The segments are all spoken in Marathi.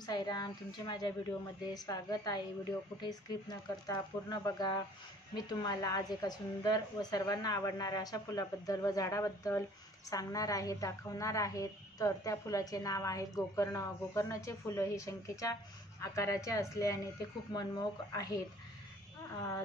साईराम. तुमचे माझ्या व्हिडिओमध्ये स्वागत आहे. व्हिडिओ कुठे स्किप न करता पूर्ण बघा. मी तुम्हाला आज एका सुंदर व सर्वांना आवडणाऱ्या अशा फुलाबद्दल व झाडाबद्दल सांगणार आहे, दाखवणार आहे. तर त्या फुलाचे नाव आहे गोकर्ण. गोकर्णाचे फुलं हे शंखेच्या आकाराचे असल्याने ते खूप मनमोहक आहेत.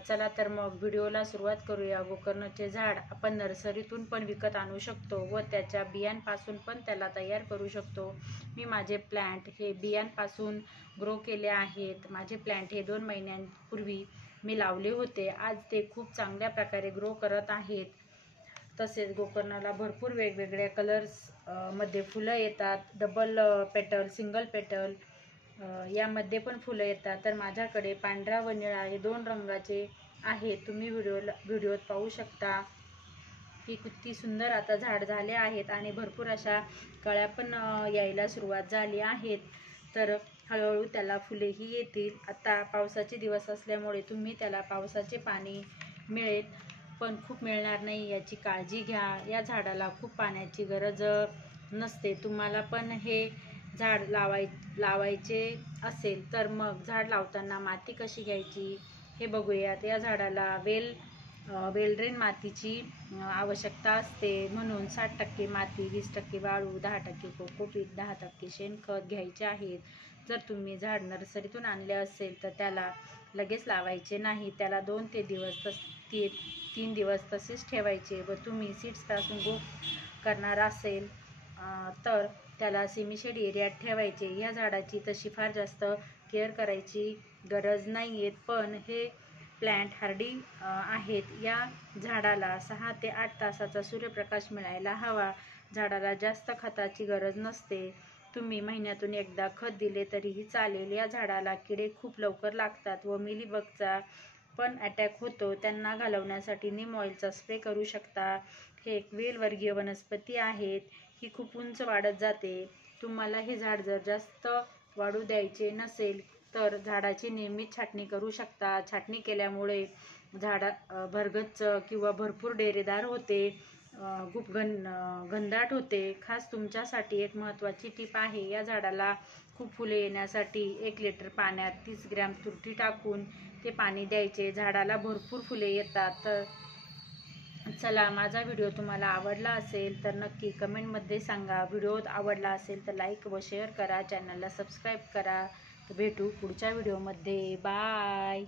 चला तर मग व्हिडिओला सुरुवात करूया. गोकर्णाचे झाड आपण नर्सरीतून पण विकत आणू शकतो व त्याच्या बियांपासून पण त्याला तयार करू शकतो. मी माझे प्लांट हे बियांपासून ग्रो केले आहेत. माझे प्लांट हे 2 महिन्यांपूर्वी मी लावले होते. आज ते खूप चांगल्या प्रकारे ग्रो करत आहेत. तसेच गोकर्णाला भरपूर वेगवेगळ्या कलर्स मध्ये फुलं येतात. डबल पेटल, सिंगल पेटल यामध्ये पण फुलं येतात. तर माझ्याकडे पांढरा व निळा हे 2 रंगाचे आहेत. तुम्ही व्हिडिओत पाहू शकता की किती सुंदर आता झाड झाले आहेत आणि भरपूर अशा कळ्या पण यायला सुरुवात झाली आहेत. तर हळूहळू त्याला फुलेही येतील. आता पावसाचे दिवस असल्यामुळे तुम्ही त्याला पावसाचे पाणी मिळेल, पण खूप मिळणार नाही याची काळजी घ्या. या झाडाला खूप पाण्याची गरज नसते. तुम्हाला पण हे झाड लावायचे असेल तर मग झाड लावताना माती कशी घ्यायची हे बघूयात. या झाडाला वेलरेन मातीची आवश्यकता असते, म्हणून 60% माती, 20% वाळू, 10% कोकोपीट, 10% शेणखत घ्यायचे आहेत. जर तुम्ही झाड नर्सरीतून आणले असेल तर त्याला लगेच लावायचे नाही. त्याला 2 ते 3 दिवस तसेच ठेवायचे व तुम्ही सीड्सपासून ग्रो करणार असेल तर त्याला सेमीशेड एरियात ठेवायचे. या झाडाची तशी फार जास्त केअर करायची गरज नाही आहे, पण हे प्लांट हार्डी आहेत. या झाडाला 6 ते 8 तासाचा सूर्यप्रकाश मिळायला हवा. झाडाला जास्त खताची गरज नसते. तुम्ही महिन्यातून एकदा खत दिले तरीही चालेल. या झाडाला किडे खूप लवकर लागतात व मिलीबगचा पण अटॅक होतो. त्यांना घालवण्यासाठी नीम ऑइलचा स्प्रे करू शकता. हे एक वेलवर्गीय वनस्पती आहेत. ही खूप उंच वाढत जाते. तुम्हाला हे झाड जर जास्त वाढू द्यायचे नसेल तर झाडाची नियमित छाटणी करू शकता. छाटणी केल्यामुळे झाड भरगच्च किंवा भरपूर डेरेदार होते, खूप घनदाट होते. खास तुमच्यासाठी एक महत्त्वाची टीप आहे. या झाडाला खूप फुले येण्यासाठी 1 लिटर पाण्यात 30 ग्रॅम तुरटी टाकून ते पाणी द्यायचे. झाडाला भरपूर फुले येतात. तर चला, माझा व्हिडिओ तुम्हाला आवडला असेल तर नक्की कमेंटमध्ये सांगा. व्हिडिओ आवडला असेल तर लाईक व शेअर करा. चॅनलला सबस्क्राईब करा. भेटू पुढच्या व्हिडिओमध्ये. बाय.